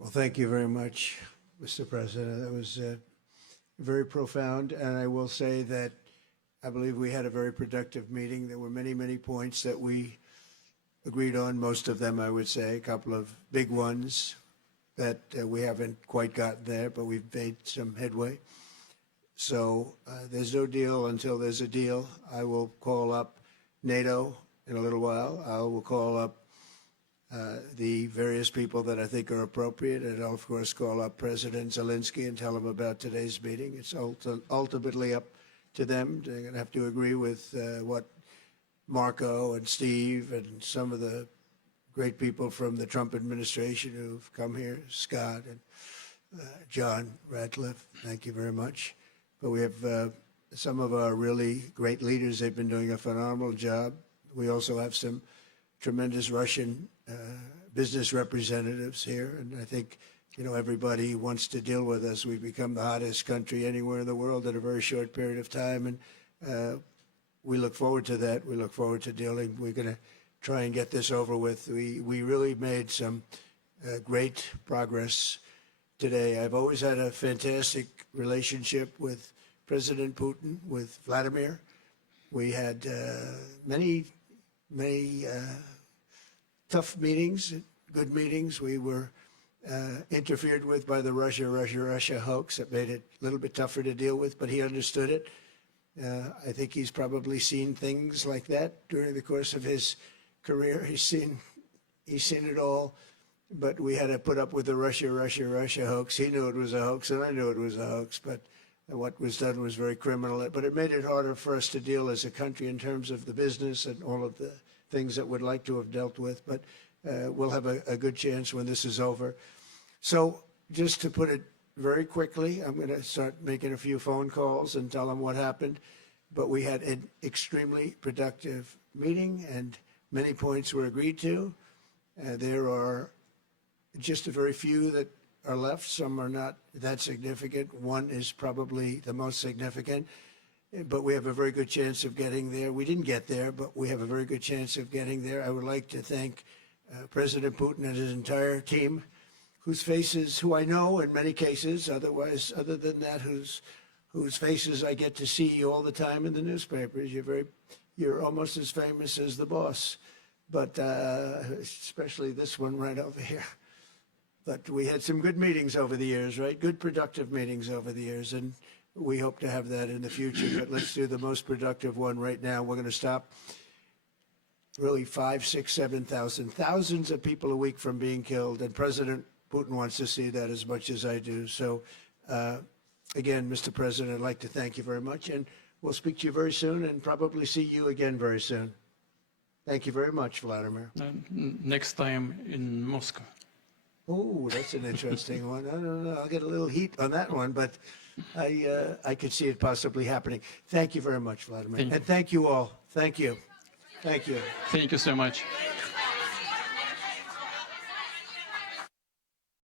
Well, thank you very much, Mr. President. That was very profound. And I will say that I believe we had a very productive meeting. There were many, many points that we agreed on, most of them, I would say, a couple of big ones that we haven't quite gotten there, but we've made some headway. So there's no deal until there's a deal. I will call up NATO in a little while. I will call up the various people that I think are appropriate, and I'll, of course, call up President Zelensky and tell him about today's meeting. It's ultimately up to them. They're going to have to agree with what Marco and Steve and some of the great people from the Trump administration who've come here, Scott and John Radcliffe, thank you very much. But we have some of our really great leaders. They've been doing a phenomenal job. We also have some tremendous Russian business representatives here, and I think, you know, everybody wants to deal with us. We've become the hottest country anywhere in the world in a very short period of time, and we look forward to that. We look forward to dealing. We're going to try and get this over with. We really made some great progress today. I've always had a fantastic relationship with President Putin, with Vladimir. We had many tough meetings, good meetings. We were interfered with by the Russia hoax. That made it a little bit tougher to deal with, but he understood it. I think he's probably seen things like that during the course of his career. He's seen it all, but we had to put up with the Russia hoax. He knew it was a hoax, and I knew it was a hoax, but what was done was very criminal. But it made it harder for us to deal as a country in terms of the business and all of the things that we'd like to have dealt with. But we'll have a good chance when this is over. So just to put it very quickly, I'm going to start making a few phone calls and tell them what happened. But we had an extremely productive meeting, and many points were agreed to. There are just a very few that are left. Some are not that significant. One is probably the most significant, but we have a very good chance of getting there. We didn't get there, but we have a very good chance of getting there. I would like to thank President Putin and his entire team, whose faces, who I know in many cases, other than that, whose faces I get to see all the time in the newspapers. You're almost as famous as the boss, but especially this one right over here. But we had some good meetings over the years, right? Good, productive meetings over the years, and we hope to have that in the future. But let's do the most productive one right now. We're going to stop really 5, 6, 7,000, thousands of people a week from being killed, and President Putin wants to see that as much as I do. So, again, Mr. President, I'd like to thank you very much, and we'll speak to you very soon and probably see you again very soon. Thank you very much, Vladimir. Next time in Moscow. Oh, that's an interesting one. I don't know. I'll get a little heat on that one, but I could see it possibly happening. Thank you very much, Vladimir. And thank you all. Thank you. Thank you. Thank you so much.